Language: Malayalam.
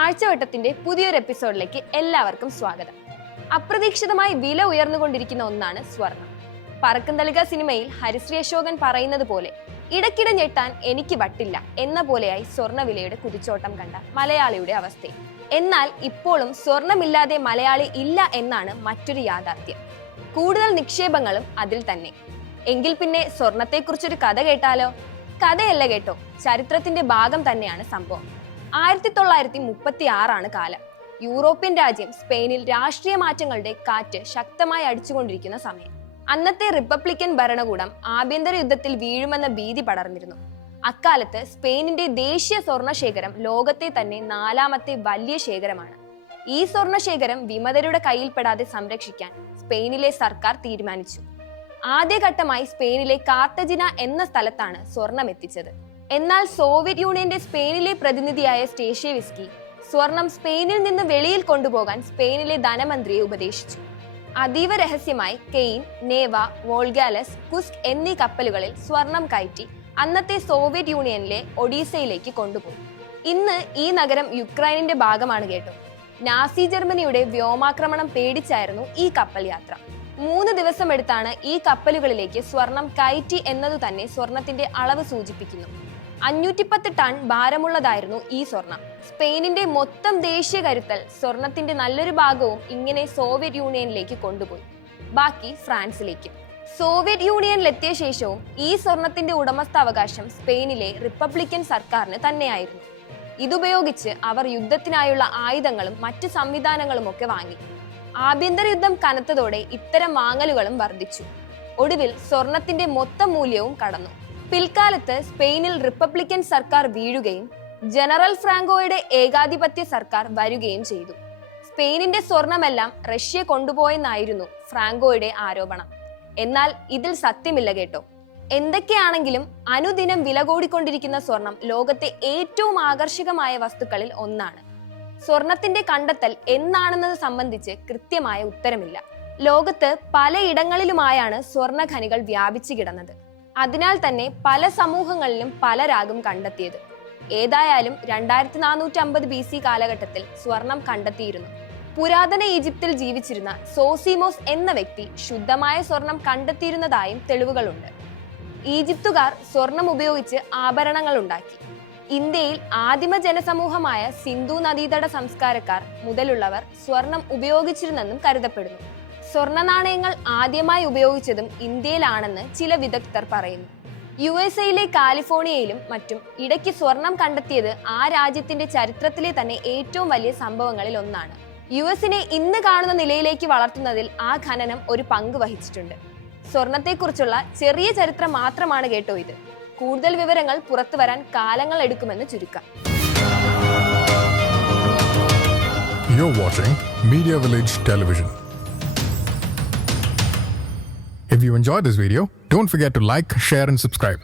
ആഴ്ചവട്ടത്തിന്റെ പുതിയൊരു എപ്പിസോഡിലേക്ക് എല്ലാവർക്കും സ്വാഗതം. അപ്രതീക്ഷിതമായി വില ഉയർന്നുകൊണ്ടിരിക്കുന്ന ഒന്നാണ് സ്വർണം. പറക്കും തളിക സിനിമയിൽ ഹരിശ്രീ അശോകൻ പറയുന്നത് പോലെ ഇടയ്ക്കിടെ ഞെട്ടാൻ എനിക്ക് വട്ടില്ല എന്ന പോലെയായി സ്വർണ്ണവിലയുടെ കുതിച്ചോട്ടം കണ്ട മലയാളിയുടെ അവസ്ഥ. എന്നാൽ ഇപ്പോഴും സ്വർണമില്ലാതെ മലയാളി ഇല്ല എന്നാണ് മറ്റൊരു യാഥാർത്ഥ്യം. കൂടുതൽ നിക്ഷേപങ്ങളും അതിൽ തന്നെ. എങ്കിൽ പിന്നെ സ്വർണത്തെക്കുറിച്ചൊരു കഥ കേട്ടാലോ? കഥയല്ല കേട്ടോ, ചരിത്രത്തിന്റെ ഭാഗം തന്നെയാണ് സംഭവം. 1936 കാലം. യൂറോപ്യൻ രാജ്യം സ്പെയിനിൽ രാഷ്ട്രീയ മാറ്റങ്ങളുടെ കാറ്റ് ശക്തമായി അടിച്ചുകൊണ്ടിരിക്കുന്ന സമയം. അന്നത്തെ റിപ്പബ്ലിക്കൻ ഭരണകൂടം ആഭ്യന്തര യുദ്ധത്തിൽ വീഴുമെന്ന ഭീതി പടർന്നിരുന്നു. അക്കാലത്ത് സ്പെയിനിന്റെ ദേശീയ സ്വർണശേഖരം ലോകത്തെ തന്നെ 4ാമത്തെ വലിയ ശേഖരമാണ്. ഈ സ്വർണശേഖരം വിമതരുടെ കയ്യിൽപ്പെടാതെ സംരക്ഷിക്കാൻ സ്പെയിനിലെ സർക്കാർ തീരുമാനിച്ചു. ആദ്യഘട്ടമായി സ്പെയിനിലെ കാർത്തജിന എന്ന സ്ഥലത്താണ് സ്വർണം എത്തിച്ചത്. എന്നാൽ സോവിയറ്റ് യൂണിയന്റെ സ്പെയിനിലെ പ്രതിനിധിയായ സ്റ്റേഷ്യേവിസ്കി സ്വർണം സ്പെയിനിൽ നിന്ന് വെളിയിൽ കൊണ്ടുപോകാൻ സ്പെയിനിലെ ധനമന്ത്രിയെ ഉപദേശിച്ചു. അതീവ രഹസ്യമായി കെയ്ൻ, നേവ, വോൾഗാലസ്, കുസ്ക് എന്നീ കപ്പലുകളിൽ സ്വർണം കയറ്റി അന്നത്തെ സോവിയറ്റ് യൂണിയനിലെ ഒഡീസയിലേക്ക് കൊണ്ടുപോയി. ഇന്ന് ഈ നഗരം യുക്രൈനിന്റെ ഭാഗമാണ് കേട്ടോ. നാസി ജർമ്മനിയുടെ വ്യോമാക്രമണം പേടിച്ചായിരുന്നു ഈ കപ്പൽ യാത്ര. 3 ദിവസം എടുത്താണ് ഈ കപ്പലുകളിലേക്ക് സ്വർണം കയറ്റി എന്നതു തന്നെ സ്വർണത്തിന്റെ അളവ് സൂചിപ്പിക്കുന്നു. 510 ടൺ ഭാരമുള്ളതായിരുന്നു ഈ സ്വർണം. സ്പെയിനിന്റെ മൊത്തം ദേശീയ കരുത്തൽ സ്വർണത്തിന്റെ നല്ലൊരു ഭാഗവും ഇങ്ങനെ സോവിയറ്റ് യൂണിയനിലേക്ക് കൊണ്ടുപോയി, ബാക്കി ഫ്രാൻസിലേക്ക്. സോവിയറ്റ് യൂണിയനിലെത്തിയ ശേഷവും ഈ സ്വർണത്തിന്റെ ഉടമസ്ഥാവകാശം സ്പെയിനിലെ റിപ്പബ്ലിക്കൻ സർക്കാരിന് തന്നെയായിരുന്നു. ഇതുപയോഗിച്ച് അവർ യുദ്ധത്തിനായുള്ള ആയുധങ്ങളും മറ്റു സംവിധാനങ്ങളും ഒക്കെ വാങ്ങി. ആഭ്യന്തര യുദ്ധം കനത്തതോടെ ഇത്തരം വാങ്ങലുകളും വർദ്ധിച്ചു. ഒടുവിൽ സ്വർണത്തിന്റെ മൊത്തം മൂല്യവും കടന്നു. പിൽക്കാലത്ത് സ്പെയിനിൽ റിപ്പബ്ലിക്കൻ സർക്കാർ വീഴുകയും ജനറൽ ഫ്രാങ്കോയുടെ ഏകാധിപത്യ സർക്കാർ വരികയും ചെയ്തു. സ്പെയിനിന്റെ സ്വർണമെല്ലാം റഷ്യ കൊണ്ടുപോയെന്നായിരുന്നു ഫ്രാങ്കോയുടെ ആരോപണം. എന്നാൽ ഇതിൽ സത്യമില്ല കേട്ടോ. എന്തൊക്കെയാണെങ്കിലും അനുദിനം വില കൂടിക്കൊണ്ടിരിക്കുന്ന സ്വർണം ലോകത്തെ ഏറ്റവും ആകർഷകമായ വസ്തുക്കളിൽ ഒന്നാണ്. സ്വർണത്തിന്റെ കണ്ടെത്തൽ എന്നാണെന്നത് സംബന്ധിച്ച് കൃത്യമായ ഉത്തരമില്ല. ലോകത്ത് പലയിടങ്ങളിലുമായാണ് സ്വർണ്ണ ഖനികൾ വ്യാപിച്ചു കിടന്നത്. അതിനാൽ തന്നെ പല സമൂഹങ്ങളിലും പലരാകും കണ്ടെത്തിയത്. ഏതായാലും 2450 BC കാലഘട്ടത്തിൽ സ്വർണം കണ്ടെത്തിയിരുന്നു. പുരാതന ഈജിപ്തിൽ ജീവിച്ചിരുന്ന സോസിമോസ് എന്ന വ്യക്തി ശുദ്ധമായ സ്വർണം കണ്ടെത്തിയിരുന്നതായും തെളിവുകളുണ്ട്. ഈജിപ്തുകാർ സ്വർണം ഉപയോഗിച്ച് ആഭരണങ്ങൾ ഉണ്ടാക്കി. ഇന്ത്യയിൽ ആദിമ ജനസമൂഹമായ സിന്ധു നദീതട സംസ്കാരക്കാർ മുതലുള്ളവർ സ്വർണം ഉപയോഗിച്ചിരുന്നെന്നും കരുതപ്പെടുന്നു. സ്വർണ്ണ നാണയങ്ങൾ ആദ്യമായി ഉപയോഗിച്ചതും ഇന്ത്യയിലാണെന്ന് ചില വിദഗ്ധർ പറയുന്നു. USA കാലിഫോർണിയയിലും മറ്റും ഇടയ്ക്ക് സ്വർണം കണ്ടെത്തിയത് ആ രാജ്യത്തിന്റെ ചരിത്രത്തിലെ തന്നെ ഏറ്റവും വലിയ സംഭവങ്ങളിൽ ഒന്നാണ്. US ഇന്ന് കാണുന്ന നിലയിലേക്ക് വളർത്തുന്നതിൽ ആ ഖനനം ഒരു പങ്ക് വഹിച്ചിട്ടുണ്ട്. സ്വർണത്തെക്കുറിച്ചുള്ള ചെറിയ ചരിത്രം മാത്രമാണ് കേട്ടോ ഇത്. കൂടുതൽ വിവരങ്ങൾ പുറത്തു വരാൻ കാലങ്ങൾ എടുക്കുമെന്ന് ചുരുക്കം. You're watching Media Village Television. If you enjoyed this video, don't forget to like, share and subscribe.